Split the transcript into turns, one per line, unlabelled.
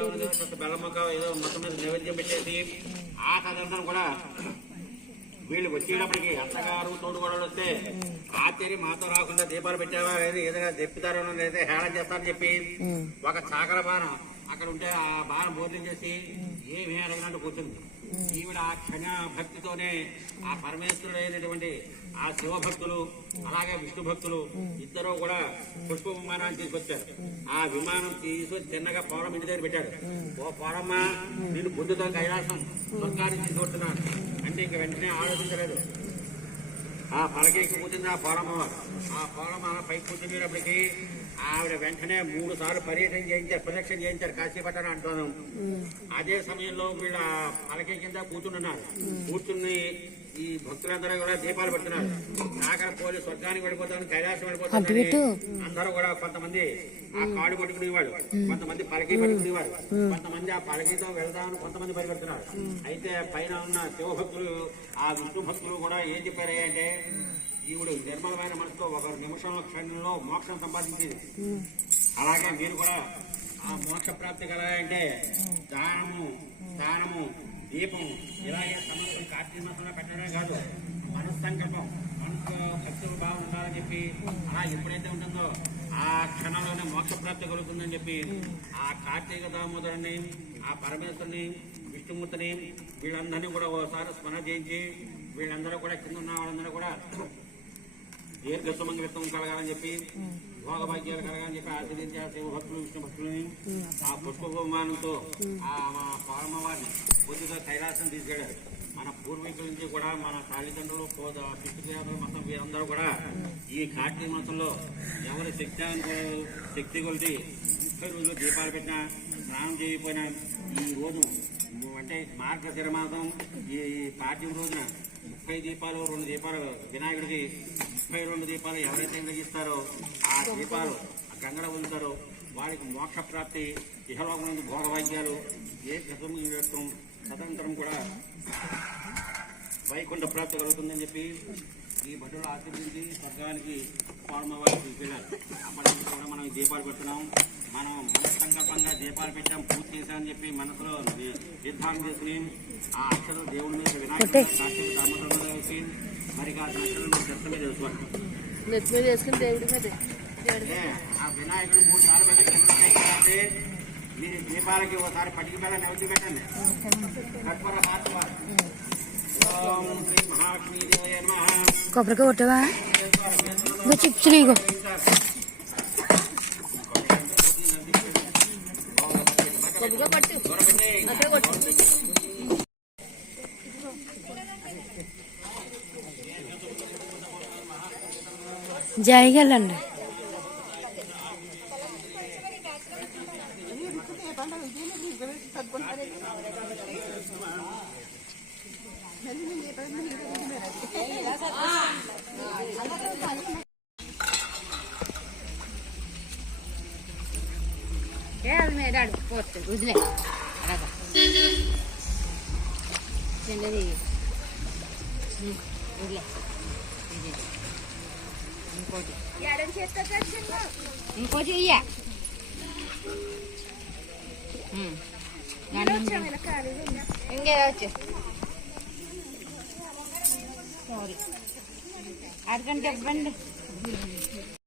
బెల్లం మొక్క ఏదో మొత్తం మీద నైవేద్యం పెట్టేసి ఆ కథంతా కూడా వీళ్ళు వచ్చేటప్పటికి అత్తగారు తోడుగోడలు వస్తే ఆశ్చర్య మాతో రాకుండా దీపాలు పెట్టావా? లేదా ఏదైనా చెప్తారో లేదా హేళన చేస్తారని చెప్పి ఒక చాకల బాణం అక్కడ ఉంటే ఆ బాణం భోజనం చేసి ఏమి అడగనట్టు కూర్చుంది. ఈవిడ ఆ క్షణ భక్తితోనే ఆ పరమేశ్వరుడు అయినటువంటి ఆ శివభక్తులు అలాగే విష్ణు భక్తులు ఇద్దరు కూడా పుష్ప విమానాన్ని తీసుకొచ్చారు. ఆ విమానం తీసుకొని చిన్నగా పౌరం ఇంటి దగ్గర పెట్టాడు ఓ పౌరమ్మ నేను బుద్ధితో కైలాసం స్వర్గాన్ని తీసుకొస్తున్నాను. అంటే ఇంక వెంటనే ఆలోచించలేదు. ఆ పలకేకి కూర్చుంది ఆ పౌరమ్మ ఆ పౌరమ్మ పైకి కూర్చునేటప్పటికి ఆవిడ వెంటనే మూడు సార్లు పర్యటన చేయించారు ప్రదక్షిణ చేయించారు కాశీపట్నం అంటున్నాను అదే సమయంలో వీళ్ళ పలకే కింద కూర్చుంటున్నారు కూర్చుని ఈ భక్తులందరూ కూడా దీపాలు పెడుతున్నారు. నాగర పోలి స్వర్గానికి వెళ్ళిపోతాను కైలాసం వెళ్ళిపోతాను అందరూ కూడా కొంతమంది ఆ కాడు పట్టుకునేవాళ్ళు కొంతమంది పలకి పట్టుకునేవారు కొంతమంది ఆ పలకితో వెళ్దామని కొంతమంది పరిగెడుతున్నారు అయితే పైన ఉన్న శివభక్తులు ఆ విష్ణు భక్తులు కూడా ఏం చెప్పారు జీవుడు నిర్మలమైన మనసుతో ఒక నిమిషంలో క్షణంలో మోక్షం సంపాదించేది. అలాగే మీరు కూడా ఆ మోక్ష ప్రాప్తి కలగాలంటే దానము దానము దీపం ఇలాగే సమస్యలు కార్తీక మాసంలో పెట్టడమే కాదు మనస్సంకల్పం మనసు భక్తులు బాగా ఉండాలని చెప్పి అలా ఎప్పుడైతే ఉంటుందో ఆ క్షణంలోనే మోక్ష ప్రాప్తి కలుగుతుందని చెప్పి ఆ కార్తీక దామోదరుని ఆ పరమేశ్వరుని విష్ణుమూర్తిని వీళ్ళందరినీ కూడా ఒకసారి స్మరణ చేయించి వీళ్ళందరూ కూడా కింద ఉన్న వాళ్ళందరూ కూడా దీర్ఘ సుమంగళత్వం కలగాలని చెప్పి భోగభాగ్యాలు కలగాలని చెప్పి ఆశీర్వదించారు భక్తులు విష్ణు భక్తులని ఆ పుష్ప బహుమానంతో ఆ మా పరమవారిని కొద్దిగా కైలాసం తీసుకెళ్ళారు. మన పూర్వీకుల నుంచి కూడా మన తల్లిదండ్రులు పోద పితృదేవతలు మొత్తం వీరందరూ కూడా ఈ కార్తీక మాసంలో ఎవరి శక్తి శక్తి కొలిది ముప్పై రోజులు దీపాలు పెట్టినా స్నానం చేయకపోయినా ఈ రోజు అంటే మార్గశిర మాసం ఈ పార్టీ రోజున ముప్పై దీపాలు రెండు దీపాలు వినాయకుడికి ముప్పై రెండు దీపాలు ఎవరైతే వెలిగిస్తారో ఆ దీపాలు గంగడ వదులుతారో వారికి మోక్ష ప్రాప్తి ఇహలోకం నుండి భోగభాగ్యాలు ఏ గతం స్వతంత్రం కూడా వైకుంఠ ప్రాప్తి కలుగుతుందని చెప్పి ఈ భటులు ఆచరించి స్వర్గానికి పౌర్ణవారికి తీసుకెళ్ళాలి అప్పటి నుంచి కూడా మనం దీపాలు పెడుతున్నాం. మనం మనస్సంకల్పంగా దీపాలు పెట్టాం పూర్తి చేశామని చెప్పి మనసులో నిర్ధారణ చేసుకుని ఆ అక్షరం దేవుడి మీద వినాయకుడు దామోదరం మీద వేసి మరి ఆ అక్షరం దర్శనం మీద వేసుకోండి
నెత్తి మీద వేసుకుని దేవుడి మీద.
ఆ వినాయకుడు మూడు సార్లు పెట్టి మీరు దీపాలకి ఒకసారి పటికి బెల్ల నవ్వుతూ పెట్టండి? నమః.
కొబ్బరికాయ కొట్టవా? ఇంకా చిప్స్ నీకు
కొద్దిగా పట్టు అదే కొట్టు
జాయిగలండి
ఏ అది మేడాడు పోతే వదిలే చిన్నది వదిలే ఇంకోటి. ఇంకోటి ఇయ్య आठ घंटे बंद।